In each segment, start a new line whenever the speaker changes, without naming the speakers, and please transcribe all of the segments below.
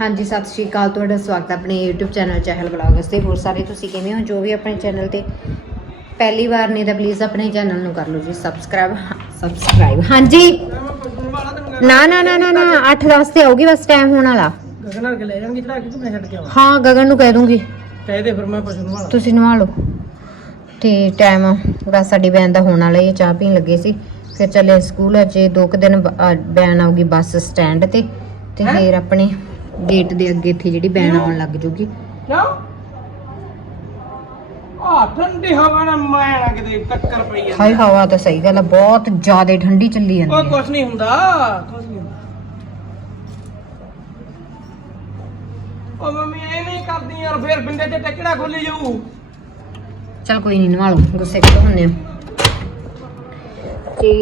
ਹਾਂਜੀ ਸਤਿ ਸ਼੍ਰੀ ਅਕਾਲ। ਤੁਹਾਡਾ ਸਵਾਗਤ ਹੈ ਆਪਣੇ YouTube ਚੈਨਲ ਚਹਿਲ ਬਲੌਗਸ ਤੇ। ਹੋਰ ਸਾਰੇ ਤੁਸੀਂ ਕਿਵੇਂ ਹੋ? ਜੋ ਵੀ ਆਪਣੇ ਚੈਨਲ ਤੇ ਪਹਿਲੀ ਵਾਰ ਨੇ ਤਾਂ ਪਲੀਜ਼ ਆਪਣੇ ਚੈਨਲ ਨੂੰ ਕਰ ਲਓ ਜੀ। ਸਬਸਕ੍ਰਾਈਬ ਸਬਸਕ੍ਰਾਈਬ ਹਾਂਜੀ। ਨਾ ਨਾ ਨਾ ਨਾ ਨਾ 8:10 ਤੇ ਆਉਗੀ ਬਸ ਟਾਈਮ ਹੋਣ ਵਾਲਾ।
ਗਗਨ ਕੇ ਲੈ ਜਾਣਗੇ ਚੜਾ ਕੇ ਤੂੰ ਮੈਂ ਛੱਡ ਕੇ ਆਵਾਂ
ਹਾਂ ਗਗਨ ਨੂੰ ਕਹਿ ਦੂੰਗੀ।
ਕਹਿ ਦੇ ਫਿਰ ਮੈਂ ਪਸ਼ੂ ਨੂੰ ਵਾਲਾ
ਤੁਸੀਂ ਨਵਾ ਲਓ। ਤੇ ਟਾਈਮ ਬਸ ਸਾਡੀ ਵੈਨ ਦਾ ਹੋਣ ਵਾਲਾ ਹੀ ਹੈ, ਚਾਹ ਪੀਣ ਲੱਗੇ ਸੀ। ਫਿਰ ਚੱਲੇ ਸਕੂਲ। ਅਜੇ ਦੋ ਕੁ ਦਿਨ ਵੈਨ ਆਊਗੀ ਬੱਸ ਸਟੈਂਡ ਤੇ। ਤੇ? ਫਿਰ ਆਪਣੇ ਗੇਟ ਦੇ ਅੱਗੇ ਇੱਥੇ ਜਿਹੜੀ ਵੈਨ ਆਉਣ ਲੱਗ ਜੂਗੀ।
ਕਿਉਂ? ਆ ਠੰਡੀ ਹਵਾ ਨਾਲ ਮੈਂ ਨਾ ਕਿਤੇ ਟੱਕਰ ਪਈ ਜਾਂਦੀ।
ਹਾਈ ਹਵਾ ਤਾਂ ਸਹੀ ਗੱਲ ਆ ਬਹੁਤ ਜ਼ਿਆਦਾ ਠੰਡੀ ਚੱਲੀ
ਉਹ
ਜਾਂਦੀ ਹੈ
ਕੁਛ ਨਹੀਂ ਹੁੰਦਾ ਕੁਛ ਨਹੀਂ ਹੁੰਦਾ। ਉਹ ਮੰਮੀ ਐਵੇਂ ਹੀ ਕਰਦੀ ਯਾਰ ਫੇਰ ਬਿੰਦੇ ਚ ਟੱਕੜਾ ਖੁੱਲੀ ਜਾਊ।
ਚਲ ਕੋਈ ਨਹੀਂ ਨਵਾ ਲਓ ਗੁੱਸੇ ਕਿਉਂ ਹੁੰਨੇ ਆ। ਤੇ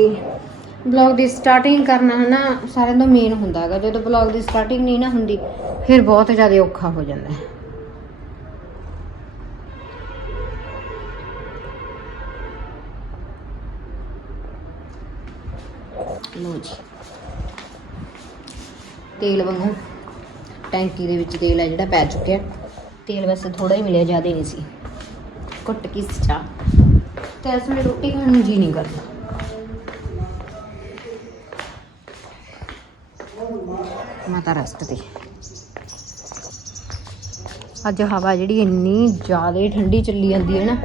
ਬਲੌਗ ਦੀ ਸਟਾਰਟਿੰਗ ਕਰਨਾ ਹੈ ਨਾ ਸਾਰਿਆਂ ਦਾ ਮੇਨ ਹੁੰਦਾ ਹੈਗਾ। ਜਦੋਂ ਬਲੌਗ ਦੀ ਸਟਾਰਟਿੰਗ ਨਹੀਂ ਨਾ ਹੁੰਦੀ, ਫਿਰ ਬਹੁਤ ਜ਼ਿਆਦਾ ਔਖਾ ਹੋ ਜਾਂਦਾ ਹੈ। ਲੋ ਜੀ। ਤੇਲ ਵਾਂਗੂ ਟੈਂਕੀ ਦੇ ਵਿੱਚ ਤੇਲ ਹੈ ਜਿਹੜਾ ਪੈ ਚੁੱਕਿਆ। ਤੇਲ ਵੈਸੇ ਥੋੜਾ ਹੀ ਮਿਲਿਆ, ਜ਼ਿਆਦਾ ਨਹੀਂ ਸੀ। ਕੁੱਟ ਕੇ ਚਾਹ। ਤੇ ਇਸ ਵੇਲੇ ਰੋਟੀ ਖਾਣ ਨੂੰ ਜੀ ਨਹੀਂ ਕਰਦਾ। ਮਾਤਾ ਰਸਤ ਤੇ ਅੱਜ ਹਵਾ ਜਿਹੜੀ ਇੰਨੀ ਜ਼ਿਆਦਾ ਠੰਡੀ ਚੱਲੀ ਜਾਂਦੀ ਹੈ ਨਾ,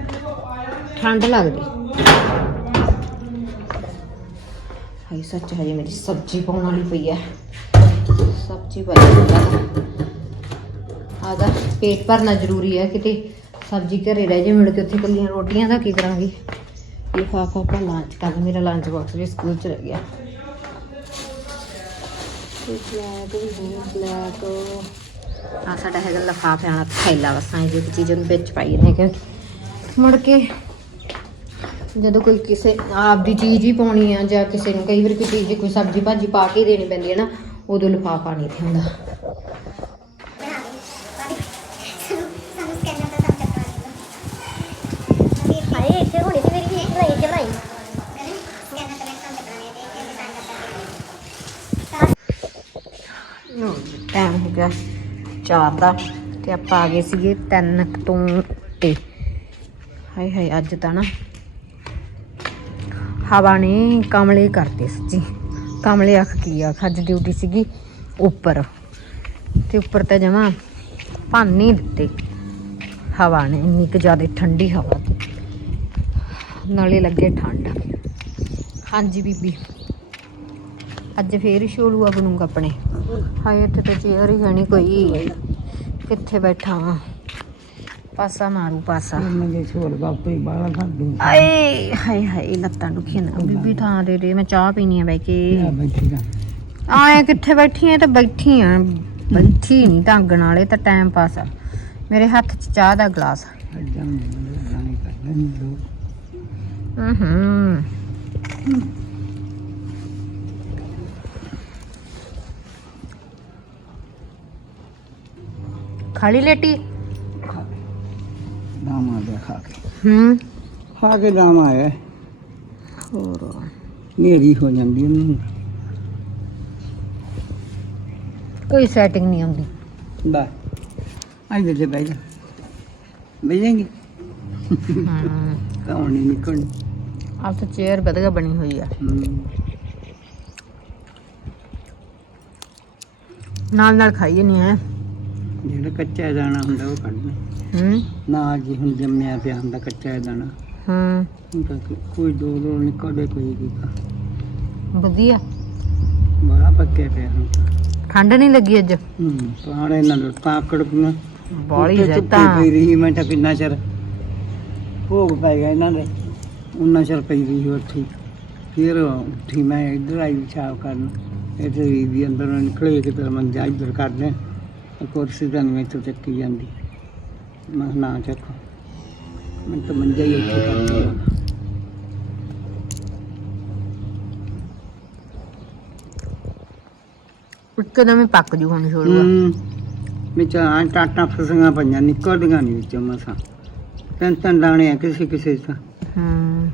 ਠੰਡ ਲੱਗਦੀ। ਹਾਈ ਸੱਚ ਹਜੇ ਮੇਰੀ ਸਬਜ਼ੀ ਪਾਉਣ ਵਾਲੀ ਪਈ ਹੈ। ਸਬਜ਼ੀ ਪਾਈ ਆਦਾ, ਪੇਟ ਭਰਨਾ ਜ਼ਰੂਰੀ ਹੈ, ਕਿਤੇ ਸਬਜ਼ੀ ਘਰੇ ਰਹਿ ਜੇ ਮਿਲ ਕੇ ਉੱਥੇ ਕੱਲੀਆਂ ਰੋਟੀਆਂ ਦਾ ਕੀ ਕਰਾਂਗੀ। ਲਿਫਾਫਾ ਆਪਣਾ ਲੰਚ ਕਰ ਮੇਰਾ ਲੰਚ ਬਾਕਸ ਵੀ ਸਕੂਲ ਚ ਰਹਿ ਗਿਆ। ਤੇ ਬਲੈਕ ਵੀ ਹੈ ਬਲੈਕ ਆ ਸਾਡਾ ਹੈਗਾ ਲਿਫਾਫੇ ਵਾਲਾ ਥੈਲਾ ਬਸ ਐਂ ਚੀਜ਼ ਨੂੰ ਵਿੱਚ ਪਾਈ ਨੇ ਕਿ ਮੁੜ ਕੇ ਜਦੋਂ ਕੋਈ ਕਿਸੇ ਆਪ ਦੀ ਚੀਜ਼ ਹੀ ਪਾਉਣੀ ਆ ਜਾਂ ਕਿਸੇ ਨੂੰ ਕਈ ਵਾਰ ਕੋਈ ਚੀਜ਼ ਕੋਈ ਸਬਜ਼ੀ ਭਾਜੀ ਪਾ ਕੇ ਹੀ ਦੇਣੀ ਪੈਂਦੀ ਹੈ ਨਾ, ਉਦੋਂ ਲਿਫਾਫਾ ਨਹੀਂ ਇੱਥੇ 4 ਦਾ ਤੇ ਆਪਾਂ ਆ ਗਏ ਸੀਗੇ ਤਿੰਨ ਤੋਂ ਉੱਤੇ ਹਾਏ ਹਾਏ, ਅੱਜ ਤਾਂ ਨਾ ਹਵਾ ਨੇ ਕਮਲੇ ਕਰਤੇ ਸੱਚੀ। ਕਮਲੇ ਅੱਖ ਕੀ ਆ, ਅੱਜ ਡਿਊਟੀ ਸੀਗੀ ਉੱਪਰ। ਤੇ ਉੱਪਰ ਤਾਂ ਜਮਾ ਪਾਣੀ ਦਿੱਤੇ। ਹਵਾ ਨੇ, ਇੰਨੀ ਕਿ ਜ਼ਿਆਦਾ ਠੰਡੀ ਹਵਾ ਤੇ। ਨਾਲੇ ਲੱਗੇ ਠੰਡ। ਹਾਂਜੀ ਬੀਬੀ। ਅੱਜ ਫੇਰ ਸ਼ੋਲੂਆ ਬਣੂਗਾ ਆਪਣੇ। ਹਾਏ ਇੱਥੇ ਤਾਂ ਚੇਅਰ ਹੀ ਹੈ ਨਹੀਂ ਕੋਈ। ਕਿੱਥੇ ਬੈਠਾ ਵਾਂ? ਪਾਸਾ ਮਾਰੂ ਪਾਸਾ।
ਮੈਂ ਛੋੜ ਬਾਪੇ ਬਾਲਾ ਖਾਂਦੀ।
ਆਏ ਹਾਏ ਹਾਏ ਲੱਤਾਂ ਦੁਖੀਆਂ ਨਾ। ਬੀਬੀ ਥਾਂ ਦੇ ਦੇ ਮੈਂ ਚਾਹ ਪੀਣੀ ਆ ਬੈ ਕੇ।
ਬੈਠੀ
ਆਏ ਕਿੱਥੇ ਬੈਠੀ ਐ ਤਾਂ ਬੈਠੀ ਆ। ਬੈਠੀ ਨਹੀਂ ਢੰਗ ਨਾਲੇ ਤਾਂ ਟਾਈਮ ਪਾਸ ਆ। ਮੇਰੇ ਹੱਥ 'ਚ ਚਾਹ ਦਾ ਗਲਾਸ
ਅੱਜਾਂ ਨਹੀਂ ਕਰਦਾ ਲੋ
ਹੂੰ ਹੂੰ। ਖਾਲੀ ਲੇਟੀ?
ਦਾਮਾ ਦੇ ਖਾ ਕੇ।
ਹੂੰ।
ਖਾ ਕੇ ਦਾਮਾ ਆਇਆ
ਹੋਰ।
ਨੇਰੀ ਹੋ ਜਾਂਦੀ ਉਹਨੂੰ
ਕੋਈ ਸੈਟਿੰਗ ਨਹੀਂ ਆਉਂਦੀ।
ਬਾ ਆਈ ਦੇ ਬਹਿ ਜਾ। ਬਹਿ ਜਾਏਂਗੇ?
ਹਾਂ।
ਕੌਣ ਨਹੀਂ ਨਿਕਲਣੀ।
ਆਹ ਤਾਂ ਚੇਅਰ ਵਧੀਆ ਬਣੀ ਹੋਈ ਆ।
ਹੂੰ।
ਨਾਲ ਨਾਲ ਖਾਈ ਨਹੀਂ ਹੈ
ਜਿਹੜਾ ਕੱਚਾ ਦਾਣਾ ਹੁੰਦਾ ਉਹ ਕੱਢਣਾ
ਹੂੰ।
ਨਾ ਜੀ ਹੁਣ ਜੰਮਿਆ ਪਿਆ ਹੁੰਦਾ ਕੱਚਾ ਦਾਣਾ।
ਹੂੰ।
ਹੁਣ ਤਾਂ ਕੋਈ- ਕੋਈ ਦੋ ਦੋ ਨਿਕਲਦੇ ਕੋਈ ਕੀ
ਵਧੀਆ।
ਬੜਾ ਪੱਕਿਆ ਪਿਆ ਹੁਣ ਤਾਂ।
ਠੰਡ ਨਹੀਂ ਲੱਗੀ ਅੱਜ?
ਹੂੰ ਪਾੜੇ ਇਹਨਾਂ ਨੂੰ। ਤਾਕੜ ਪੀਣਾ
ਬਾਲੀ ਜੈਤਾ
ਪਈ ਰਹੀ ਮੈਂ ਤਾਂ ਕਿੰਨਾ ਚਿਰ ਭੋਗ ਪੈ ਗਿਆ ਇਹਨਾਂ ਦੇ। ਉਹਨਾਂ ਚਿਰ ਪਈ ਰਹੀ ਉੱਥੇ ਫਿਰ ਉੱਠੀ ਮੈਂ ਇੱਧਰ ਆਈ ਪਿਸ਼ਾਬ ਕਰਨ। ਇੱਥੇ ਵੀ ਅੰਦਰੋਂ ਨਿਕਲੇ ਕਿ ਤਾਂ ਮੰਜਾ ਇੱਧਰ ਕਰ ਲੈ ਕੁਰਸੀ ਤਾਂ ਮੈਂ ਤੋਂ ਚੱਕੀ ਜਾਂਦੀ। ਮੈਂ ਕਿਹਾ ਨਾ ਚੱਕੋ। ਮੈਂ ਤਾਂ ਮੰਜਾ ਹੀ ਇੱਥੇ ਕਰ ਲਿਆ
ਇੱਕਦਮ ਹੀ ਪੱਕ ਜੂ ਹੁਣ ਛੋੜੂਗਾ
ਹੂੰ ਵਿੱਚ ਆਂ ਟਾਟਾਂ ਫਸੀਆਂ ਪਈਆਂ ਨਿਕਲਦੀਆਂ ਨਹੀਂ ਵਿੱਚੋਂ ਮਸਾਂ। ਤਿੰਨ ਤਿੰਨ ਦਾਣੇ ਆ ਕਿਸੇ ਕਿਸੇ ਤਾਂ।
ਹੂੰ।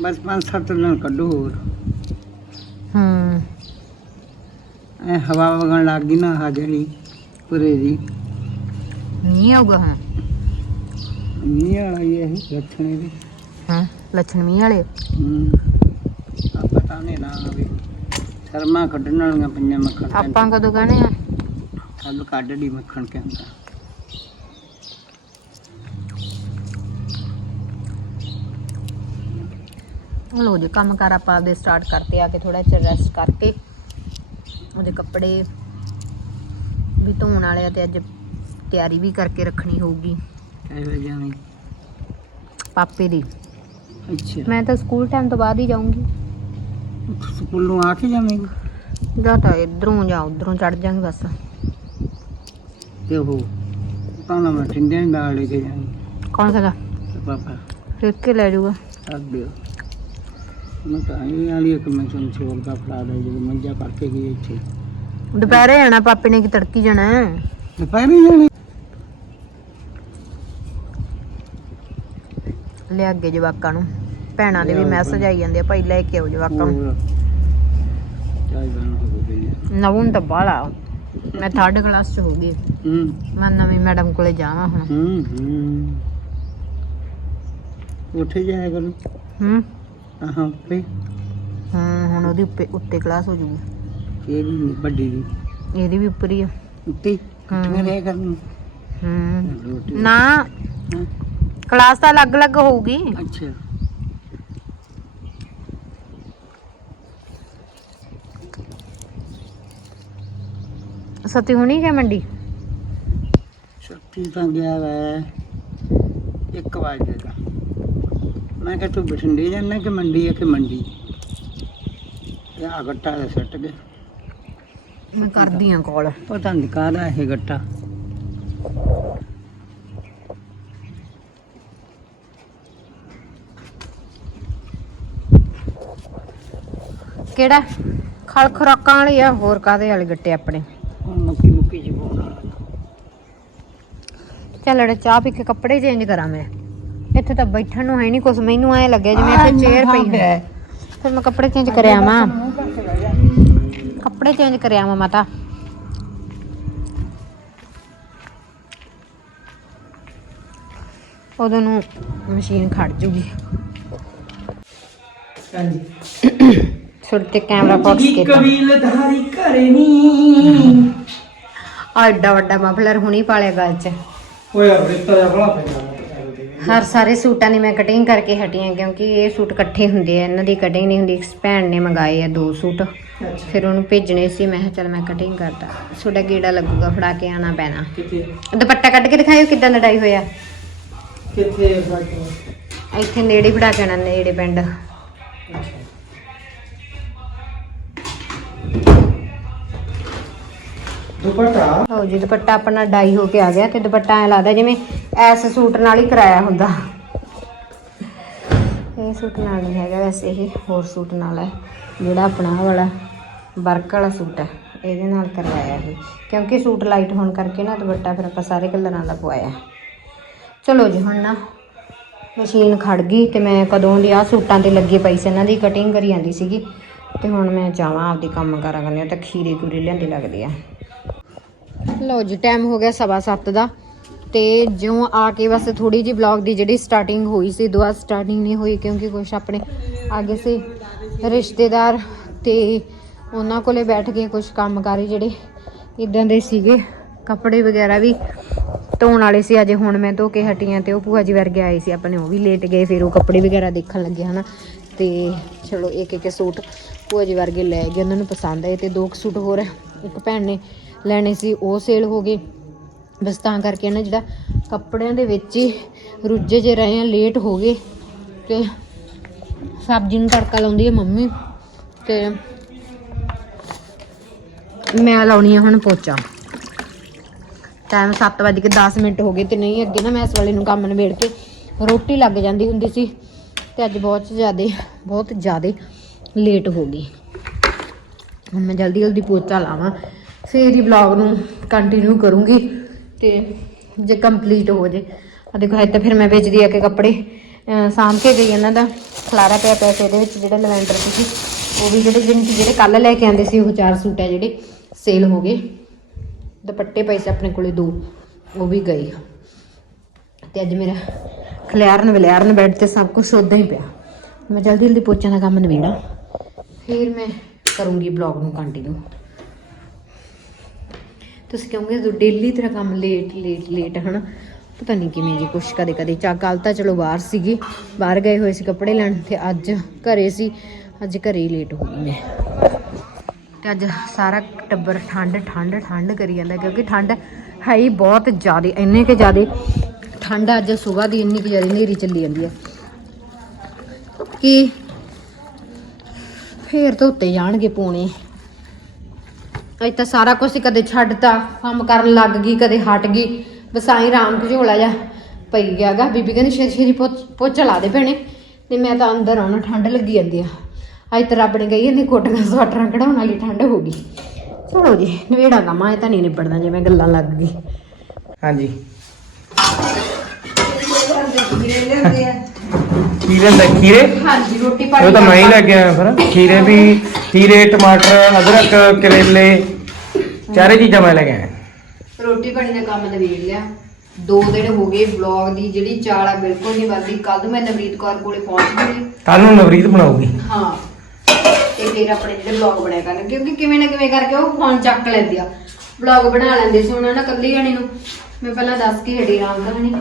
ਬਸ ਪੰਜ ਸੱਤ ਦਿਨ ਕੱਢੋ ਹੋਰ।
ਹੂੰ।
ਐ ਹਵਾ ਵਗਣ ਲੱਗ ਗਈ ਨਾ ਆ ਜਿਹੜੀ ਪੁਰੇ ਦੀ
ਮੀਂਹ ਆਊਗਾ ਹਾਂ
ਮੀਂਹ ਵਾਲਾ ਹੀ ਇਹ ਲੱਛਣੇ ਦੀ
ਹਾਂ ਲੱਛਣ ਮੀਂਹ ਵਾਲੇ?
ਹੂੰ ਆ ਪਤਾ ਨਹੀਂ ਨਾ ਵੀ ਸ਼ਰਮਾ ਕੱਢਣ ਵਾਲੀਆਂ ਪਈਆਂ ਮੱਖਣ
ਆਪਾਂ ਕਦੋਂ ਕਹਣੇ ਆ?
ਕੱਲ ਕੱਢ ਲਈ ਮੱਖਣ ਕਹਿੰਦਾ।
ਲੋ ਜੀ ਕੰਮ ਕਾਰ ਆਪਾਂ ਆਪਦੇ ਸਟਾਰਟ ਕਰਤੇ ਆ ਕੇ ਥੋੜਾ ਚਿਰ ਰੈਸਟ ਕਰਕੇ। ਉਹਦੇ ਕੱਪੜੇ ਵੀ ਧੋਣ ਵਾਲੇ ਆ ਤੇ ਅੱਜ ਤਿਆਰੀ ਵੀ ਕਰਕੇ ਰੱਖਣੀ ਹੋਊਗੀ।
ਕਹਿ ਜਾਵੇਂ
ਪਾਪੇ ਦੀ।
ਅੱਛਾ।
ਮੈਂ ਤਾਂ ਸਕੂਲ ਟਾਈਮ ਤੋਂ ਬਾਅਦ ਹੀ ਜਾਊਂਗੀ।
ਸਕੂਲੋਂ ਆ ਕੇ ਜਾਵੇਂਗੀ?
ਜਾਂ ਤਾਂ ਇਧਰੋਂ ਜਾਂ ਉਧਰੋਂ ਚੜ ਜਾਾਂਗੇ ਬਸ।
ਤੇ ਉਹ ਤਾਂ ਮੈਂ ਟਿੰਡਿਆਂ ਦੀ ਦਾਲ ਲੈ ਕੇ ਜਾਣੀ
ਕੌਣ ਸਗਾ?
ਪਾਪਾ।
ਫਿਰ ਕੇ ਲੈ ਜਾਊਗਾ।
ਦਿਓ। ਮੈਂ ਤਾਂ ਇਹ ਵਾਲੀ ਇੱਕ ਮੈਂ ਤੁਹਾਨੂੰ ਚੋਰ ਦਾ ਫੜਾ ਦੇ ਜਦੋਂ ਮੰਜਾ ਕਰਕੇ ਗਈ ਇੱਥੇ।
ਦੁਪਹਿਰੇ ਜਾਣਾ ਪਾਪੇ ਨੇ ਕੀ ਤੜਕੀ ਜਾਣਾ? ਹੈ।
ਦੁਪਹਿਰੇ ਜਾਣੀ
ਲਿਆ ਅੱਗੇ ਜਵਾਕਾਂ ਨੂੰ। ਭੈਣਾਂ ਦੇ ਵੀ ਮੈਸੇਜ ਆਈ ਜਾਂਦੇ ਆ ਭਾਈ ਲੈ ਕੇ ਆਓ ਜਵਾਕਾਂ ਨੂੰ।
ਹੋਰ। ਚਾਹ ਬਣ ਹੋ ਗਈ ਹੈ।
ਨਵੂਨ ਤਾਂ ਬਾਲਾ ਮੈਂ 3rd ਕਲਾਸ ਚ ਹੋ ਗਈ।
ਹੂੰ।
ਮੈਂ ਨਵੀਂ ਮੈਡਮ ਕੋਲੇ ਜਾਵਾਂ ਹੁਣ।
ਹੂੰ ਹੂੰ। ਉੱਥੇ ਜਾਇਆ ਕਰੋ।
ਹੂੰ। ਹਾਂ ਹੁਣ ਉਹਦੀ ਉੱਪੇ ਉੱਤੇ ਕਲਾਸ ਹੋ ਜੂਗੀ
ਕਿਹੜੀ ਨੀ, ਵੱਡੀ ਦੀ
ਇਹਦੀ ਵੀ ਉੱਪਰ ਹੀ ਆ।
ਉੱਤੇ ਕਿਵੇਂ ਰਹਿ ਕਰਨ?
ਹੂੰ।
ਰੋਟੀ
ਨਾ
ਹਾਂ,
ਕਲਾਸ ਤਾਂ ਅਲੱਗ-ਅਲੱਗ ਹੋਊਗੀ।
ਅੱਛਾ।
ਸਤੀ ਹੁਣੀ ਕਿ ਮੰਡੀ?
ਸੱਤੀ ਤਾਂ ਗਿਆ ਵੈ। ਇੱਕ ਵਜੇ ਦਾ ਮੈਂ ਕਿਹਾ ਤੂੰ ਬਠਿੰਡੇ ਜਾਣਾ ਕਿ ਮੰਡੀ ਹੈ ਕਿ ਮੰਡੀ? ਇਹ ਆ ਗੱਟਾ ਦਾ ਸੱਟ ਗਿਆ।
ਮੈਂ ਕਰਦੀ ਆ ਕਾਲ
ਪਤਾ ਨਹੀਂ ਕਾਹਦਾ ਇਹ ਗੱਟਾ।
ਕਿਹੜਾ? ਖਲ ਖੁਰਾਕਾਂ ਵਾਲੀ ਆ ਹੋਰ ਕਾਦੇ ਵਾਲੇ ਗੱਟੇ ਆਪਣੇ?
ਹੁਣ ਮੱਕੀ ਮੁੱਕੀ ਪਾਉਣ ਵਾਲਾ।
ਚੱਲ ਅੜੇ ਚਾਹ ਪੀ ਕੇ ਕੱਪੜੇ ਚੇਂਜ ਕਰਾਂ ਮੈਂ। ਇੱਥੇ ਤਾਂ ਬੈਠਣ ਨੂੰ ਹੈ ਨਹੀਂ ਕੁਛ ਮੈਨੂੰ ਐ ਲੱਗਿਆ ਜਿਵੇਂ ਇੱਥੇ ਚੇਅਰ ਪਈ ਹੈ। ਫਿਰ ਮੈਂ ਕੱਪੜੇ ਚੇਂਜ ਕਰਿਆ ਮਾਂ ਕੱਪੜੇ ਚੇਂਜ ਕਰਿਆ ਮਾਂ ਮਾਤਾ। ਉਦੋਂ ਨੂੰ ਮਸ਼ੀਨ ਖੜ ਜੂਗੀ।
ਹਾਂਜੀ।
ਸੁਰ ਤੇ ਕੈਮਰਾ ਫੋਕਸ ਕੀਤਾ।
ਕਬੀਲਦਾਰੀ ਘਰੇ ਨਹੀਂ
ਆ ਐਡਾ ਵੱਡਾ ਮਫਲਰ ਹੁਣੀ ਪਾਲਿਆ ਗਲ 'ਚ।
ਓਏ ਰਿਸ਼ਤਾ ਜਾ ਬਣਾ ਪੈਂਦਾ।
ਹਰ ਸਾਰੇ ਸੂਟਾਂ ਦੀ ਮੈਂ ਕਟਿੰਗ ਕਰਕੇ ਹਟੀ ਹਾਂ ਕਿਉਂਕਿ ਇਹ ਸੂਟ ਇਕੱਠੇ ਹੁੰਦੇ ਆ ਇਹਨਾਂ ਦੀ ਕਟਿੰਗ ਨਹੀਂ ਹੁੰਦੀ ਇਸ ਭੈਣ ਨੇ ਮੰਗਾਏ ਆ ਦੋ ਸੂਟ। ਫਿਰ ਉਹਨੂੰ ਭੇਜਣੇ ਸੀ ਮੈਂ ਕਿਹਾ ਚੱਲ ਮੈਂ ਕਟਿੰਗ ਕਰਦਾ। ਤੁਹਾਡਾ ਗੇੜਾ ਲੱਗੂਗਾ ਫੜਾ ਕੇ ਆਣਾ ਪੈਣਾ।
ਕਿੱਥੇ
ਦੁਪੱਟਾ ਕੱਢ ਕੇ ਦਿਖਾਇਓ ਕਿੱਦਾਂ ਲੜਾਈ ਹੋਇਆ।
ਕਿੱਥੇ
ਇੱਥੇ ਨੇੜੇ ਫੜਾ ਕੇ ਆਣਾ ਨੇੜੇ ਪਿੰਡ।
ਦੁਪੱਟਾ?
ਲਓ ਜੀ, ਦੁਪੱਟਾ ਆਪਣਾ ਡਾਈ ਹੋ ਕੇ ਆ ਗਿਆ ਤੇ ਦੁਪੱਟਾ ਐ ਲੱਗਦਾ ਜਿਵੇਂ ਐਸ ਸੂਟ ਨਾਲ ਹੀ ਕਰਾਇਆ ਹੁੰਦਾ। ਇਹ ਸੂਟ ਨਾਲ ਨਹੀਂ ਹੈਗਾ, ਵੈਸੇ ਇਹ ਹੋਰ ਸੂਟ ਨਾਲ ਹੈ, ਜਿਹੜਾ ਆਪਣਾ ਵਾਲਾ ਵਰਕ ਵਾਲਾ ਸੂਟ ਹੈ, ਇਹਦੇ ਨਾਲ ਕਰਵਾਇਆ ਇਹ। ਕਿਉਂਕਿ ਸੂਟ ਲਾਈਟ ਹੋਣ ਕਰਕੇ ਨਾ ਦੁਪੱਟਾ ਫਿਰ ਆਪਾਂ ਸਾਰੇ ਕਲਰਾਂ ਦਾ ਪਵਾਇਆ। ਚਲੋ ਜੀ, ਹੁਣ ਨਾ ਮਸ਼ੀਨ ਖੜ ਗਈ ਤੇ ਮੈਂ ਕਦੋਂ ਦੀ ਆ ਸੂਟਾਂ ਤੇ ਲੱਗੀ ਪਈ ਸੀ, ਇਹਨਾਂ ਦੀ ਕਟਿੰਗ ਕਰੀ ਜਾਂਦੀ ਸੀਗੀ। ਤੇ ਹੁਣ ਮੈਂ ਜਾਵਾਂ ਆਪਦੀ ਕੰਮ ਕਰਾਂ ਕਰਨੇ ਤਾਂ ਖੀਰੇ ਖੂਰੇ ਲਿਆਂਦੀ ਲੱਗਦੀ ਆ। ਲੋ ਜੀ ਟਾਈਮ ਹੋ ਗਿਆ ਸਵਾ ਸੱਤ ਦਾ ਤੇ ਜਿਉਂ ਆ ਕੇ ਬਸ ਥੋੜੀ ਜੀ ਵਲੌਗ ਦੀ ਜਿਹੜੀ ਸਟਾਰਟਿੰਗ ਹੋਈ ਸੀ, ਦੁਆ ਸਟਾਰਟਿੰਗ ਨਹੀਂ ਹੋਈ ਕਿਉਂਕਿ ਕੁਛ ਆਪਣੇ ਆਗੇ ਸੀ ਰਿਸ਼ਤੇਦਾਰ ਤੇ ਉਹਨਾਂ ਕੋਲੇ ਬੈਠ ਕੇ ਕੁਝ ਕੰਮਕਾਰੀ ਜਿਹੜੇ ਇਦਾਂ ਦੇ ਸੀਗੇ, ਕੱਪੜੇ ਵਗੈਰਾ ਵੀ ਧੋਣ ਵਾਲੇ ਸੀ, ਅਜੇ ਹੁਣ ਮੈਂ ਧੋ ਕੇ ਹਟੀਆਂ ਤੇ ਉਹ ਭੂਆ ਜੀ ਵਰਗੇ ਆਏ ਸੀ, ਆਪਣੇ ਉਹ ਵੀ ਲੇਟ ਗਏ, ਫਿਰ ਉਹ ਕੱਪੜੇ ਵਗੈਰਾ ਦੇਖਣ ਲੱਗੇ ਹਨਾ ਤੇ ਚਲੋ ਇੱਕ ਇੱਕ ਸੂਟ ਭੂਆ ਜੀ ਵਰਗੇ ਲੈ ਗਏ, ਉਹਨਾਂ ਨੂੰ ਪਸੰਦ ਆਏ ਤੇ ਦੋ ਕੁ ਸੂਟ ਹੋਰ ਇੱਕ ਭੈਣ ਨੇ ਲੈਣੇ ਸੀ, ਉਹ ਸੇਲ ਹੋ ਗਏ। ਬਸ ਤਾਂ ਕਰਕੇ ਨਾ ਜਿਹੜਾ ਕੱਪੜਿਆਂ ਦੇ ਵਿੱਚ ਹੀ ਰੁੱਝੇ ਜੇ ਰਹੇ ਆ ਲੇਟ ਹੋ ਗਏ। ਤੇ ਸਬਜ਼ੀ ਨੂੰ ਤੜਕਾ ਲਾਉਂਦੀ ਹੈ ਮੰਮੀ। ਤੇ ਮੈਂ ਲਾਉਣੀ ਆ ਹੁਣ ਪੋਚਾ। ਟਾਈਮ 7:10 ਮਿੰਟ ਹੋ ਗਏ ਤੇ ਨਹੀਂ, ਅੱਗੇ ਨਾ ਮੈਂ ਇਸ ਵਾਲੇ ਨੂੰ ਕੰਮ ਨਿਬੇੜ ਕੇ ਰੋਟੀ ਲੱਗ ਜਾਂਦੀ ਹੁੰਦੀ ਸੀ। ਤੇ ਅੱਜ ਬਹੁਤ ਜ਼ਿਆਦਾ ਬਹੁਤ ਜ਼ਿਆਦਾ ਲੇਟ ਹੋ ਗਈ। ਹੁਣ ਮੈਂ ਜਲਦੀ ਜਲਦੀ ਪੋਚਾ ਲਾਵਾਂ। ਫੇਰ ਹੀ ਵਲੌਗ ਨੂੰ ਕੰਟੀਨਿਊ ਕਰੂੰਗੀ ਤੇ ਜੇ ਕੰਪਲੀਟ ਹੋ ਜੇ। ਆ ਦੇਖੋ ਹੈ ਤਾਂ ਫਿਰ ਮੈਂ ਵੇਚਦੀ ਆ ਕੇ ਕੱਪੜੇ। ਸਾਂਭ ਕੇ ਗਈ ਇਹਨਾਂ ਦਾ। ਖਲਾਰਾ ਪਿਆ ਪਿਆ ਸੀ ਇਹਦੇ ਵਿੱਚ, ਜਿਹੜਾ ਲਵੈਂਡਰ ਸੀ ਉਹ ਵੀ ਜਿਹੜੇ ਜਿਹੜੇ ਜਿਹੜੇ ਕੱਲ ਲੈ ਕੇ ਆਂਦੇ ਸੀ, ਉਹ ਚਾਰ ਸੂਟ ਹੈ ਜਿਹੜੇ ਸੇਲ ਹੋ ਗਏ। ਦੁਪੱਟੇ ਪਏ ਸੀ ਆਪਣੇ ਕੋਲੇ ਦੋ, ਉਹ ਵੀ ਗਏ ਤੇ ਅੱਜ ਮੇਰਾ ਖਲਿਆਰਨ ਵਿਲਿਆਰਨ ਬੈੱਡ ਤੇ ਸਭ ਕੁਝ ਉਦਾਂ ਹੀ ਪਿਆ। ਮੈਂ ਜਲਦੀ ਜਲਦੀ ਪੋਚਿਆਂ ਦਾ ਕੰਮ ਨਵੇੜਾ ਫਿਰ ਮੈਂ ਕਰੂੰਗੀ ਬਲੌਗ ਨੂੰ ਕੰਟੀਨਿਊ ਤੁਸੀਂ ਕਹੋਗੇ ਜਦੋਂ ਡੇਲੀ ਤੇਰਾ ਕੰਮ ਲੇਟ ਲੇਟ ਲੇਟ ਹਨਾ? ਪਤਾ ਨਹੀਂ ਕਿਵੇਂ ਜੀ, ਕੁਛ ਕਦੇ ਕਦੇ। ਚਾ ਕੱਲ ਤਾਂ ਚਲੋ ਬਾਹਰ ਸੀਗੀ, ਬਾਹਰ ਗਏ ਹੋਏ ਸੀ ਕੱਪੜੇ ਲੈਣ ਤੇ ਅੱਜ ਘਰੇ ਸੀ, ਅੱਜ ਘਰੇ ਹੀ ਲੇਟ ਹੋ ਗਈ ਮੈਂ। ਤੇ ਅੱਜ ਸਾਰਾ ਟੱਬਰ ਠੰਡ ਠੰਡ ਠੰਡ ਕਰੀ ਜਾਂਦਾ, ਕਿਉਂਕਿ ਠੰਡ ਹੈ ਹੀ ਬਹੁਤ ਜ਼ਿਆਦਾ, ਇੰਨੇ ਕਿ ਜ਼ਿਆਦਾ। ਠੰਡ ਅੱਜ ਸਵੇਰ ਦੀ ਇੰਨੀ ਕਿ ਜ਼ਿਆਦਾ ਹਨੇਰੀ ਚੱਲੀ ਜਾਂਦੀ ਹੈ ਕਿ? ਫੇਰ ਧੋਤੇ ਜਾਣਗੇ ਪੂਣੇ। ਅੱਜ ਤਾਂ ਸਾਰਾ ਕੁਝ ਕਦੇ ਛੱਡਤਾ ਕੰਮ ਕਰਨ ਲੱਗ ਗਈ ਕਦੇ ਹਟ ਗਈ। ਵਸਾਈ ਰਾਮ ਝੋਲਾ ਜਾ ਪਈ ਗਿਆਗਾ। ਬੀਬੀ ਕਹਿੰਦੀ ਛੇਤੀ ਛੇਤੀ ਪੋਚ- ਲਾ ਦੇ ਭੈਣੇ। ਤੇ ਮੈਂ ਤਾਂ ਅੰਦਰ ਆਉਣਾ ਠੰਡ ਲੱਗੀ ਜਾਂਦੀ ਆ। ਅੱਜ ਤਾਂ ਰੱਬ ਨੇ ਕਹੀ ਜਾਂਦੀ ਕੋਟੀਆਂ ਸਵਾਟਰਾਂ ਕਢਾਉਣ ਵਾਲੀ ਠੰਡ ਹੋ ਗਈ। ਚਲੋ ਜੀ ਨਵੇੜਾ ਕੰਮ ਆਏ ਤਾਂ ਨਹੀਂ ਨਿਬੜਦਾ ਜਿਵੇਂ ਗੱਲਾਂ ਲੱਗ ਗਈ।
ਹਾਂਜੀ। ਖੀਰੇ ਦਾ ਖੀਰੇ?
ਹਾਂਜੀ ਰੋਟੀ
ਉਹ ਤਾਂ ਮੈਂ ਹੀ ਲੈ ਕੇ ਆਇਆ ਫਿਰ। ਖੀਰੇ ਵੀ ਖੀਰੇ ਟਮਾਟਰ ਅਦਰਕ ਕਰੇਲੇ ਚਾਰੇ ਚੀਜ਼ਾਂ ਮੈਂ ਲੈ ਕੇ ਆਇਆ।
ਰੋਟੀ ਪਾਣੀ ਦਾ ਕੰਮ ਨਵੇੜ ਲਿਆ। ਦੋ ਦਿਨ ਹੋ ਗਏ ਵਲੌਗ ਦੀ ਜਿਹੜੀ ਚਾਲ ਆ ਬਿਲਕੁਲ ਨਹੀਂ ਵੱਧਦੀ। ਕੱਲ ਨੂੰ ਮੈਂ ਨਵਰੀਤ ਕੌਰ ਕੋਲੇ ਪਹੁੰਚ ਗਈ।
ਕੱਲ ਨੂੰ ਨਵਰੀਤ ਬਣਾਉਗੀ
ਹਾਂ। ਤੇ ਫਿਰ ਆਪਣੇ ਜਿਹੜੇ ਵਲੌਗ ਬਣਾਇਆ ਕਰਨ। ਕਿਉਂਕਿ ਕਿਵੇਂ ਨਾ ਕਿਵੇਂ ਕਰਕੇ ਉਹ ਫੋਨ ਚੱਕ ਲੈਂਦੀ ਆ। ਵਲੌਗ ਬਣਾ ਲੈਂਦੇ ਸੀ ਉਹਨਾਂ ਨਾਲ ਕੱਲੀ ਜਾਣੀ ਨੂੰ। ਮੈਂ ਪਹਿਲਾਂ ਦੱਸ ਕੇ ਹਟੀ ਰਾਮ ਕਹਾਣੀ।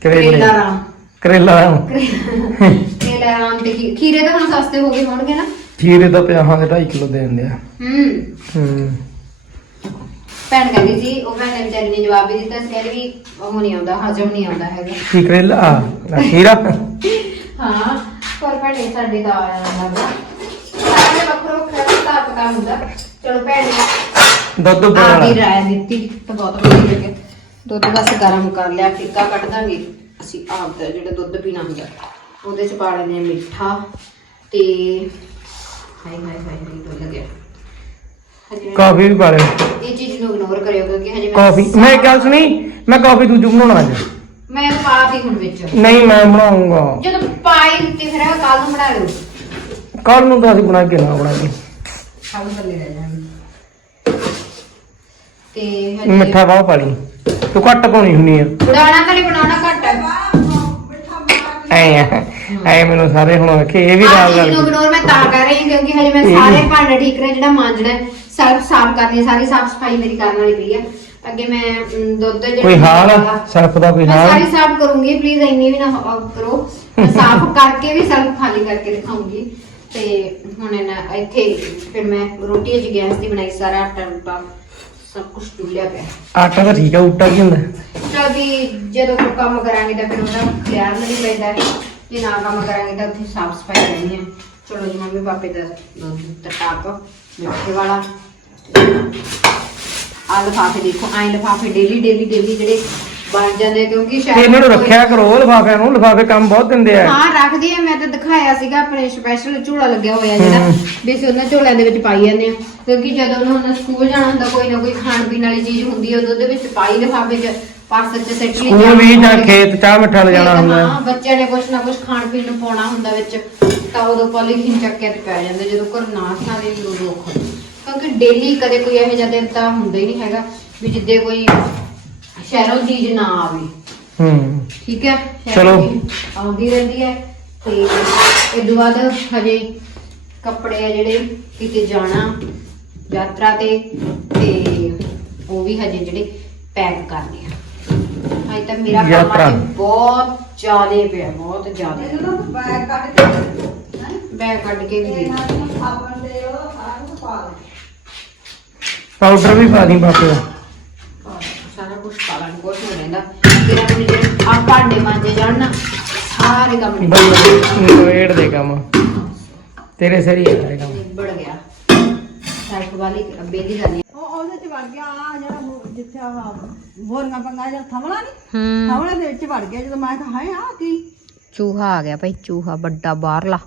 ਕਰੇਲੇ।
ਕਰੇਲਾ ਰਾਮ।
ਕਰੇਲਾ
ਕਰੇਲਾ। ਰਾਮ ਤੇ ਖੀ- ਖੀਰੇ ਤਾਂ ਹੁਣ ਸਸਤੇ ਹੋ ਗਏ ਹੋਣਗੇ ਨਾ।
ਖੀਰੇ ਦਾ ਪਿਆ ਹਾਂ 2.5 ਕਿਲੋ ਦੇ ਦਿੰਦੇ ਆ।
ਹੂੰ।
ਹੂੰ।
ਭੈਣ ਕਹਿੰਦੀ ਸੀ ਉਹ ਭੈਣ ਨੇ ਵਿਚਾਰੀ ਨੇ ਜਵਾਬ ਵੀ ਦਿੱਤਾ ਸੀ ਕਹਿੰਦੀ ਵੀ ਉਹ ਨਹੀਂ ਆਉਂਦਾ ਹਜਮ ਨਹੀਂ ਆਉਂਦਾ ਹੈਗਾ।
ਕੀ ਕਰੇਲਾ? ਆ ਖੀਰਾ?
ਹਾਂ ਪਰ ਭੈਣੇ ਸਾਡੇ ਦਾ ਆਇਆ ਲੱਗਦਾ। ਸਾਡੇ ਵੱਖਰੋ ਵੱਖਰਾ ਹਿਸਾਬ ਕਿਤਾਬ ਹੁੰਦਾ। ਚਲੋ ਭੈਣ
ਦੁੱਧ
ਆ ਵੀ
ਬਣਾ
ਰਾਇ ਦਿੱਤੀ ਤਾਂ ਬਹੁਤ ਵਧੀਆ ਲੱਗਿਆ ਦੁੱਧ ਬਸ ਗਰਮ ਕਰ ਲਿਆ ਫਿੱਕਾ ਕੱਢ ਦਾਂਗੇ। ਅਸੀਂ ਆਪ ਦਾ ਜਿਹੜਾ ਦੁੱਧ ਪੀਣਾ ਹੁੰਦਾ ਉਹਦੇ ਚ ਪਾ ਹਾਂ ਮਿੱਠਾ ਤੇ ਹਾਈ ਹਾਈ ਹਾਈ ਹਾਈ ਦੁੱਧ ਲੱਗਿਆ। ਹਜੇ ਮੈਂ-
ਕਾਫੀ ਵੀ ਪਾ ਲਿਓ।
ਇਹ ਚੀਜ਼ ਨੂੰ ਇਗਨੋਰ ਕਰਿਓ ਕਿਉਂਕਿ ਹਜੇ
ਕਾਫੀ ਮੈਂ ਇੱਕ ਗੱਲ ਸੁਣੀ ਮੈਂ ਕਾਫੀ ਦੂਜੂ ਬਣਾਉਣਾ ਅੱਜ।
ਮੈਂ ਪਾਤੀ ਹੁਣ ਵਿੱਚ।
ਨਹੀਂ ਮੈਂ ਬਣਾਉਂਗਾ।
ਜਦੋਂ ਪਾਈ ਦਿੱਤੀ ਫਿਰ ਕੱਲ ਨੂੰ ਬਣਾ ਲਿਓ।
ਕੱਲ ਨੂੰ ਤਾਂ ਅਸੀਂ ਬਣਾ ਕੇ ਨਾ
ਥੱਲੇ ਰਹਿ ਜਾਣਗੇ। ਤੇ ਹਜੇ
ਮਿੱਠਾ ਬਹੁਤ ਪਾ ਲਈ। ਤੂੰ ਘੱਟ ਪਾਉਣੀ ਹੁੰਨੀ ਆ।
ਦਾਣਾ ਤਾਂ ਨਹੀਂ ਬਣਾਉਣਾ ਘੱਟ ਹੈ
ਐ ਆ। ਐ ਮੈਨੂੰ ਸਾਰੇ ਹੁਣ ਵੇਖੇ ਇਹ ਵੀ ਨਾਲ
ਨੂੰ
ਗੱਲ
ਇਗਨੋਰ ਮੈਂ ਤਾਂ ਕਰ ਰਹੀ ਹਾਂ ਕਿਉਂਕਿ ਹਜੇ ਮੈਂ
ਇਹ
ਸਾਰੇ
ਵੀ-
ਭਾਂਡੇ ਠੀਕ ਰਹੇ ਜਿਹੜਾ ਮਾਂਜਣਾ ਹੈ, ਸਾਰਾ ਸਾਫ਼ ਕਰਨੀ ਹੈ, ਸਾਰੀ ਸਾਫ਼ ਸਫ਼ਾਈ ਮੇਰੀ ਕਰਨ ਵਾਲੀ ਪਈ ਆ ਅੱਗੇ ਮੈਂ ਅਮ, ਦੁੱਧ ਜਿਹੜਾ
ਕੋਈ ਹਾਲ
ਹੈਗਾ,
ਸਰਫ ਦਾ ਕੋਈ
ਮੈਂ
ਹਾਲ?
ਸਾਰੀ ਸਾਫ਼ ਕਰੂੰਗੀ ਪਲੀਜ਼ ਇੰਨੀ ਵੀ ਨਾ ਕਰੋ। ਮੈਂ ਸਾਫ਼ ਕਰਕੇ ਵੀ ਸਲਫ ਖਾਲੀ ਕਰਕੇ ਦਿਖਾਉਂਗੀ। ਤੇ ਹੁਣ ਇਹਨਾਂ ਇੱਥੇ ਫਿਰ ਮੈਂ ਰੋਟੀ ਅੱਜ ਗੈਸ ਦੀ ਬਣਾਈ ਸਾਰਾ ਆਟਾ ਉਟਾ ਸਭ ਕੁਝ ਡੁੱਲਿਆ ਪਿਆ।
ਆਟਾ ਤਾਂ ਠੀਕ ਆ ਉੱਟਾ ਕੀ ਹੁੰਦਾ?
ਚਲ ਵੀ ਜਦੋਂ ਕੋਈ ਕੰਮ ਕਰਾਂਗੇ ਤਾਂ ਫਿਰ ਉਹਦਾ ਖਿਆਲ ਨਹੀਂ ਪੈਂਦਾ। ਜੇ ਨਾ ਕੰਮ ਕਰਾਂਗੇ ਤਾਂ ਉੱਥੇ ਸਾਫ਼ ਸਫ਼ਾਈ ਕਰਨੀ ਹੈ। ਚਲੋ ਜੀ ਮੰਮੀ ਪਾਪੇ ਦਾ ਦੁੱਧ ਟਾਪ ਮਿੱਠੇ ਵਾਲਾ। ਆ ਲਫਾਫੇ ਦੇਖੋ ਐਂ ਲਫਾਫੇ ਡੇਲੀ ਡੇਲੀ ਡੇਲੀ ਜਿਹੜੇ ਬਣ ਜਾਂਦੇ ਕਿਉਂਕਿ ਸ਼ਾਇਦ
ਇਹਨਾਂ ਨੂੰ ਰੱਖਿਆ ਕਰੋ ਲਿਫਾਫਿਆਂ ਨੂੰ ਲਿਫਾਫੇ ਕੰਮ ਬਹੁਤ ਦਿੰਦੇ ਆ।
ਹਾਂ ਰੱਖਦੀ ਆ ਮੈਂ ਤਾਂ ਦਿਖਾਇਆ ਸੀਗਾ ਆਪਣੇ ਸਪੈਸ਼ਲ ਝੋਲਾ ਲੱਗਿਆ ਹੋਇਆ ਜਿਹੜਾ ਅਸੀਂ ਉਹਨਾਂ ਝੋਲਿਆਂ ਦੇ ਵਿੱਚ ਪਾਈ ਜਾਂਦੇ ਆ। ਕਿਉਂਕਿ ਜਦੋਂ ਉਹਨਾਂ ਨੂੰ ਸਕੂਲ ਜਾਣਾ ਹੁੰਦਾ ਕੋਈ ਨਾ ਕੋਈ ਖਾਣ ਪੀਣ ਵਾਲੀ ਚੀਜ਼ ਹੁੰਦੀ ਹੈ ਉਦੋਂ ਉਹਦੇ ਵਿੱਚ ਪਾਈ ਲਿਫਾਫੇ 'ਚ। ਪਰਸ 'ਚ ਸੱਚੀ
ਸਕੂਲ ਵੀ ਜਾਂ ਖੇਤ ਚਾਹ ਮਿੱਠਾ ਲੈ ਜਾਣਾ ਹੁੰਦਾ।
ਹਾਂ ਬੱਚਿਆਂ ਨੇ ਕੁਛ ਨਾ ਕੁਛ ਖਾਣ ਪੀਣ ਨੂੰ ਪਾਉਣਾ ਹੁੰਦਾ ਵਿੱਚ ਤਾਂ ਉਦੋਂ ਪੋਲੀਥੀਨ ਚੱਕਿਆ ਤੇ ਪੈ ਜਾਂਦੇ ਜਦੋਂ ਘਰ ਨਾ ਖਾਣੇ ਵੀ ਉਦੋਂ ਔਖਾ। ਕਿਉਂਕਿ ਡੇਲੀ ਕਦੇ ਕੋਈ ਇਹੋ ਜਿਹਾ ਦਿਨ ਤਾਂ ਹੁੰਦਾ ਹੀ ਨਹੀਂ ਹੈਗਾ ਵੀ ਜਿੱਦੇ ਕੋਈ ਸ਼ਹਿਰੋਂ ਚੀਜ਼ ਨਾ ਆਵੇ।
ਹੂੰ।
ਠੀਕ ਹੈ?
ਚਲੋ।
ਆਉਂਦੀ ਰਹਿੰਦੀ ਹੈ ਤੇ ਇਹ ਤੋਂ ਬਾਅਦ ਹਜੇ ਕੱਪੜੇ ਆ ਜਿਹੜੇ ਕਿਤੇ ਜਾਣਾ ਯਾਤਰਾ ਤੇ ਤੇ ਉਹ ਵੀ ਹਜੇ ਜਿਹੜੇ ਪੈਕ ਕਰਨੇ ਆ। ਹਾਂ ਤਾਂ ਮੇਰਾ ਕੰਮ। ਅੱਜ ਬਹੁਤ ਜ਼ਿਆਦੇ ਪਿਆ ਬਹੁਤ ਜ਼ਿਆਦੇ। ਬੈਗ ਕੱਢ ਕੇ ਵੀ ਦੇ
ਪਾਊਡਰ ਵੀ ਪਾ ਦੀ ਬਾਪੇ। ਦਾ
ਸਾਰਾ ਕੁਝ ਪਾਲਣ ਹੋ ਰਹਿੰਦਾ। ਜਿਹੜੇ ਆ ਭਾਂਡੇ ਮਾਂਜੇ ਜਾਣ ਨਾ ਸਾਰੇ ਕੰਮ ਨਿਬੜ
ਨਵੇੜ ਦੇ ਕੰਮ। ਤੇਰੇ ਸਰੀ ਹੈ ਸਾਰੇ ਕੰਮ।
ਨਿਬੜ ਗਿਆ। ਸਾਈਕ ਵਾਲੀ ਬੇਲੀ
ਉਹ ਉਹਦੇ ਚ ਵੜ ਗਿਆ ਆ ਜਿਹੜਾ ਜਿੱਥੇ ਆਹ ਬੋਰੀਆਂ ਪੰਗਾ ਜਿਹੜਾ ਥਮਲਾ ਨਹੀਂ
ਹੂੰ।
ਥਮਲੇ ਦੇ ਵਿੱਚ ਵੜ ਗਿਆ ਜਦੋਂ ਮੈਂ ਕਿਹਾ ਹਾਏ ਆ ਕੀ?
ਚੂਹਾ ਆ ਗਿਆ ਭਾਈ ਚੂਹਾ ਵੱਡਾ ਬਾਹਰਲਾ।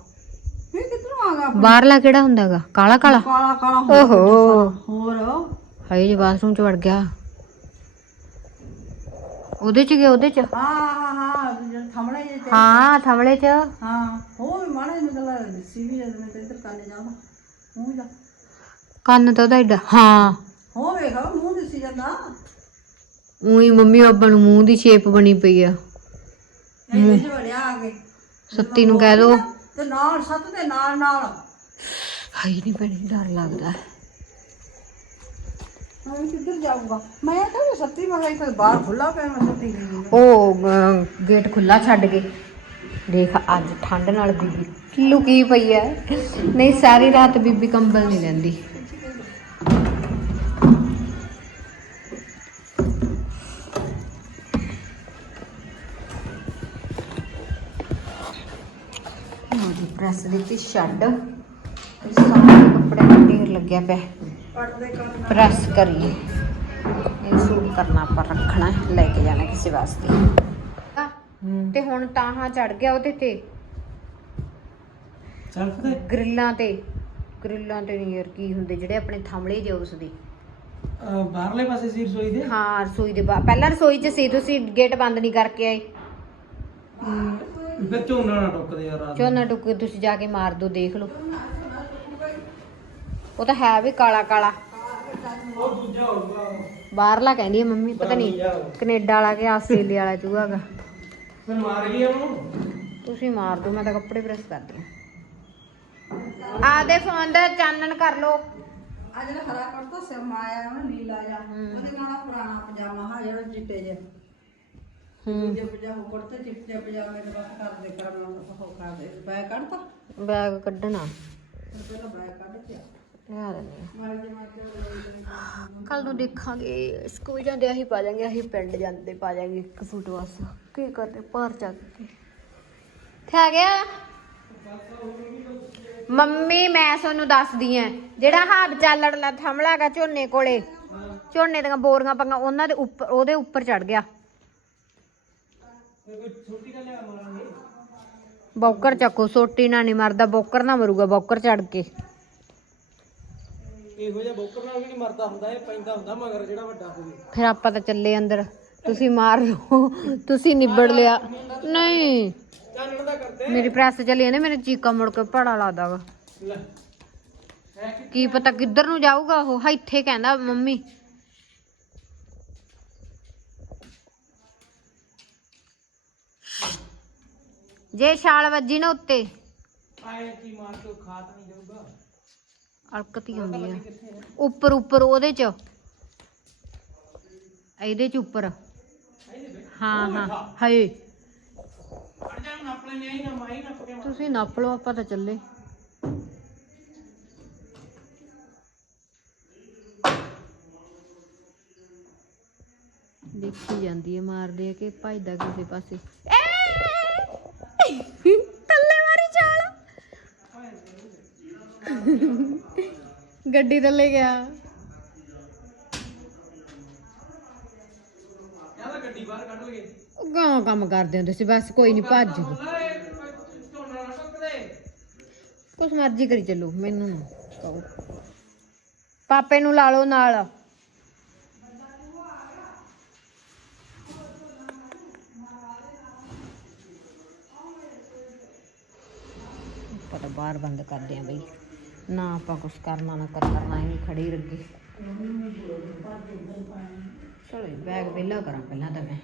ਇਹ ਕਿੱਧਰੋਂ ਆ ਗਿਆ
ਬਾਹਰਲਾ ਕਿਹੜਾ ਹੁੰਦਾਗਾ? ਕਾਲਾ ਕਾਲਾ?
ਕਾਲਾ ਕਾਲਾ ਹੋਰ
ਓਹੋ।
ਹੋਰ?
ਹਾਏ ਜੀ ਬਾਥਰੂਮ ਚ ਵੜ ਗਿਆ। ਉਹਦੇ ਚ ਗਿਆ ਉਹਦੇ ਚ?
ਹਾਂ ਹਾਂ ਹਾਂ ਜਿਹੜਾ ਥਮਲੇ ਜੇ ਤੇ
ਹਾਂ ਥਮਲੇ ਚ।
ਹਾਂ ਵੀ ਮਾੜਾ ਜਿਹਾ ਮਤਲਬ ਸੀ ਵੀ ਜਦ ਮੈਂ ਤੇ ਇੱਧਰ ਕੰਨ ਜਾਂਦਾ ਮੂੰਹ ਦਾ
ਕੰਨ ਤਾਂ ਉਹਦਾ ਏਡਾ ਹਾਂ।
ਹੋ ਵੇਖਾ ਮੂੰਹ ਦਿਸੀ ਜਾਂਦਾ।
ਉਹੀ ਮੰਮੀ ਬਾਬਾ ਨੂੰ ਮੂੰਹ ਦੀ ਸ਼ੇਪ ਬਣੀ ਪਈ ਆ।
ਇਹ ਵਿੱਚ ਵੜਿਆ ਆ ਕੇ।
ਸੱਤੀ ਨੂੰ ਕਹਿ ਦੋ
ਤੇ ਨਾਲ ਸੱਤ ਦੇ ਨਾਲ ਨਾਲ।
ਹਾਈ ਨਹੀਂ ਬਣੀ ਡਰ ਲੱਗਦਾ।
ਮੈਂ ਕਿੱਧਰ ਜਾਊਗਾ? ਮੈਂ ਤਾਂ ਸੱਤੀ ਮੈਂ ਕਿਹਾ ਇੱਥੇ ਬਾਹਰ ਖੁੱਲਾ ਪਿਆ ਮੈਂ ਸੱਤੀ
ਉਹ ਅਹ, ਗੇਟ ਖੁੱਲਾ ਛੱਡ ਕੇ। ਦੇਖ ਅੱਜ ਠੰਡ ਨਾਲ ਬੀਬੀ ਲੁਕੀ ਪਈ ਐ। ਨਹੀਂ ਸਾਰੀ ਰਾਤ ਬੀਬੀ ਕੰਬਲ ਨਹੀਂ ਲੈਂਦੀ। ਉਹਦੀ ਪ੍ਰੈਸ ਦੇ ਵਿੱਚ ਛੱਡ। ਇਹ ਸਾਰੇ ਕੱਪੜੇ ਦਾ ਢੇਰ ਲੱਗਿਆ ਪਿਆ। ਪ੍ਰੈਸ ਕਰੀਏ। ਇਹ ਸੂਟ ਕਰਨਾ ਆਪਾਂ ਰੱਖਣਾ ਲੈ ਕੇ ਜਾਣਾ ਕਿਸੇ ਵਾਸਤੇ। ਤੇ ਹੁਣ ਤਾਹਾਂ ਚੜ ਗਿਆ ਉਹਦੇ ਤੇ।
ਸੈਲਫ ਤੇ
ਗ੍ਰਿਲਾਂ ਤੇ। ਗ੍ਰਿਲਾਂ ਤੇ ਨਹੀਂ ਯਾਰ ਕੀ ਹੁੰਦੇ ਜਿਹੜੇ ਆਪਣੇ ਥੰਮਲੇ ਜੇ ਉਸ ਦੇ
ਬਾਹਰਲੇ ਪਾਸੇ ਸੀ ਰਸੋਈ ਦੇ?
ਹਾਂ ਰਸੋਈ ਦੇ ਬਾਹਰ ਪਹਿਲਾਂ ਰਸੋਈ 'ਚ ਸੀ ਤੁਸੀਂ ਗੇਟ ਬੰਦ ਨਹੀਂ ਕਰਕੇ ਆਏ।
ਅਮ, ਫਿਰ ਝੋਨਾ ਨਾ ਟੁੱਕਦੇ ਯਾਰ ਰਾਤ ਨੂੰ।
ਝੋਨਾ ਟੁੱਕ ਤੁਸੀਂ ਜਾ ਕੇ ਮਾਰ ਦੋ ਦੇਖ ਲਓ। ਉਹ ਤਾਂ ਹੈ ਵੀ ਕਾਲਾ ਕਾਲਾ।
ਉਹ ਦੂਜਾ ਹੋਊਗਾ
ਬਾਹਰਲਾ ਕਹਿੰਦੀ ਹੈ ਮੰਮੀ ਪਤਾ ਨਹੀਂ ਕੈਨੇਡਾ ਵਾਲਾ ਕਿ ਆਸਟ੍ਰੇਲੀਆ ਵਾਲਾ ਚੂਹਾ ਗਾ
ਫਿਰ ਮਾਰ ਗਈ ਉਹਨੂੰ?
ਤੁਸੀਂ ਮਾਰ ਦੋ ਮੈਂ ਤਾਂ ਕੱਪੜੇ ਪ੍ਰੈਸ ਕਰਦੀ ਆ ਆਦੇ ਫੋਨ ਦਾ ਚਾਨਣ ਕਰ ਲੋ
ਆ ਜਿਹੜਾ ਹਰਾ ਕਰਤਾ ਸਿਮ ਆਇਆ ਨਾ ਨੀਲਾ ਜਿਹਾ। ਉਹਦੇ ਨਾਲ ਆਹ ਪੁਰਾਣਾ ਪਜਾਮਾ ਹਾਂ ਜਿਹੜਾ ਚਿੱਟੇ ਜਿਹਾ।
ਬੈਗ ਕੱਢਣਾ। ਲਿਆ ਕੱਲ ਨੂੰ ਦੇਖਾਂਗੇ ਸਕੂਲ ਜਾਂਦੇ ਆਹੀ ਪਾ ਜਾਾਂਗੇ ਆਹੀ ਪਿੰਡ ਜਾਂਦੇ ਪਾ ਜਾਾਂਗੇ ਇੱਕ ਸੂਟ ਬਸ। ਕੀ ਕਰਦੇ ਭਾਰ ਚੱਕ ਕੇ। ਆ ਗਿਆ। ਮੰਮੀ ਮੈਂ ਤੁਹਾਨੂੰ ਦੱਸਦੀ ਐ ਜਿਹੜਾ ਹਾਬ ਚੱਲੜ ਲਾ ਥਮਲਾਗਾ ਝੋਨੇ ਕੋਲੇ ਝੋਨੇ ਦੀਆਂ ਬੋਰੀਆਂ ਪੰਗਾ ਉਹਨਾਂ ਦੇ ਉੱਪਰ ਉਹਦੇ ਉੱਪਰ ਚੜ ਗਿਆ
ਇਹ ਕੋਈ ਛੋਟੀ ਗੱਲ ਹੈ ਮਾਰਾਂਗੇ
ਬੌਕਰ ਚੱਕੋ ਸੋਟੀ ਨਾ ਨਹੀਂ ਮਰਦਾ ਬੌਕਰ ਨਾ ਮਰੂਗਾ ਬੌਕਰ ਚੜ ਕੇ।
ਇਹੋ ਜਿਹਾ ਬੋਕਰ ਨਾਲ ਵੀ ਨਹੀਂ ਮਰਦਾ ਹੁੰਦਾ ਇਹ ਪੈਂਦਾ ਹੁੰਦਾ ਮਗਰ ਜਿਹੜਾ ਵੱਡਾ ਹੋਵੇ।
ਫਿਰ ਆਪਾਂ ਤਾਂ ਚੱਲੇ ਅੰਦਰ। ਤੁਸੀਂ ਮਾਰ ਲਓ ਤੁਸੀਂ ਨਿਬੜ ਲਿਆ। ਨਹੀਂ।
ਚਾਨਣ ਦਾ ਕਰਦੇ।
ਮੇਰੀ ਪ੍ਰੈਸ ਚੱਲੀ ਜਾਂਦੀ ਮੇਰੇ ਚੀਕਾ ਮੁੜ ਕੇ ਭੜਾ ਲੱਗਦਾ ਵਾ।
ਕੀ
ਪਤਾ ਕਿੱਧਰ ਨੂੰ ਜਾਊਗਾ ਉਹ ਇੱਥੇ ਕਹਿੰਦਾ ਮੰਮੀ। ਜੇ ਛਾਲ ਵੱਜੀ ਨਾ ਉੱਤੇ।
ਆਏ ਕੀ ਮਾਰ ਕੇ ਉਹ ਖਾ ਤਾਂ ਨਹੀਂ ਜਾਊਗਾ।
ਅਲਕਤੀ ਹੁੰਦੀ ਆ। ਉੱਪਰ ਉੱਪਰ ਉਹਦੇ ਚ। ਇਹਦੇ ਚ ਉੱਪਰ। ਹਾਂ ਹਾਂ। ਹਾਏ। ਤੁਸੀਂ ਨੱਪ ਲਓ ਆਪਾਂ ਤਾਂ ਚੱਲੇ। ਦੇਖੀ ਜਾਂਦੀ ਹੈ ਮਾਰਦੇ ਆ ਕਿ ਭੱਜਦਾ ਕਿਸੇ ਪਾਸੇ ਏ! ਥੱਲੇ ਮਾਰੀ ਚਾਲ ਗੱਡੀ ਥੱਲੇ ਗਿਆ।
ਯਾਰ ਗੱਡੀ ਬਾਹਰ ਕੱਢ ਲਗੇ
ਗਾਂ ਕੰਮ ਕਰਦੇ ਹੁੰਦੇ ਸੀ, ਬਸ ਕੋਈ ਨਹੀਂ ਭੱਜ ਜੂ ਕੁਛ ਮਰਜ਼ੀ ਕਰੀ ਚੱਲੋ, ਮੈਨੂੰ ਨਾ ਕਹੋ। ਪਾਪੇ ਨੂੰ ਲਾ ਲਓ ਨਾਲ। ਆਪਾਂ ਬਾਹਰ ਬੰਦ ਕਰਦੇ ਆ ਬਈ। ਨਾ ਆਪਾਂ ਕੁਛ ਕਰਨਾ ਨਾ ਕਰਨਾ ਹੀ ਖੜੀ ਰੱਗੇ ਚਲੋ ਬੈਗ ਵਿਹਲਾ ਕਰਾਂ ਪਹਿਲਾਂ ਤਾਂ ਮੈਂ।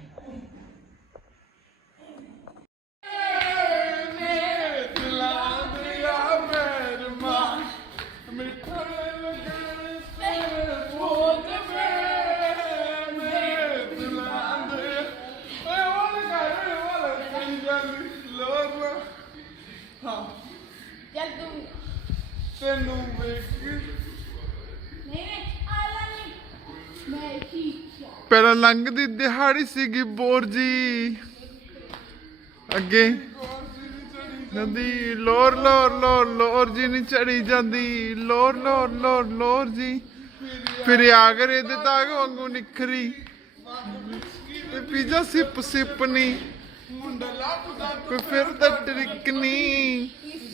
ਤੈਨੂੰ ਵੇਖ ਪਹਿਲਾਂ ਲੰਘਦੀ ਦਿਹਾੜੀ ਸੀਗੀ ਬੋਰ ਜੀ। ਅੱਗੇ ਨਦੀ ਲੋਰ ਲੋਰ ਲੋਰ ਲੋਰ ਜੀ ਨਹੀਂ ਚੜੀ ਜਾਂਦੀ। ਲੋਰ ਲੋਰ ਲੋਰ ਲੋਰ ਜੀ। ਫਿਰ ਆ ਗਰੇ ਦੇ ਤਾਗ ਵਾਂਗੂ ਨਿਖਰੀ। ਤੇ ਪੀਜਾ ਸਿਪ ਸਿਪ ਨੀ। ਕੋਈ ਫਿਰ ਤਾਂ ਟ੍ਰਿਕ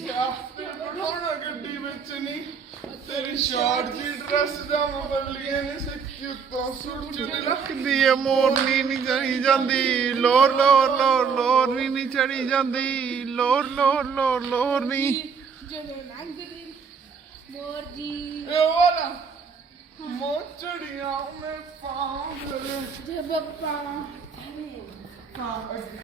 ਨੀ ਗੱਡੀ ਵਿੱਚ ਨਹੀਂ ਤੇਰੀ ਸ਼ਾਰਟ ਜੀ ਡਰੈਸ ਦਾ ਬੱਲੀਏ ਨੇ ਸਿੱਕੀ ਉੱਤੋਂ। ਸੁੱਟ ਚੁੱਕ ਰੱਖਦੀ ਏ ਮੋਰਨੀ ਨਹੀਂ ਚੜੀ ਜਾਂਦੀ। ਲੋਰ ਲੋਰ ਲੋਰ ਲੋਰ ਵੀ ਨਹੀਂ ਚੜੀ ਜਾਂਦੀ। ਲੋਰ ਲੋਰ ਲੋਰ ਲੋਰ ਨਹੀਂ
ਜਦੋਂ ਲੰਘਦੀ ਮੋਰ ਜੀ।
ਇਹ ਵਾਲਾ ਮੋਚੜੀਆਂ ਮੈਂ ਪਾਉਂਦੇ
ਜਬ ਪਾ
ਹਾਂ ਅੱਗੇ।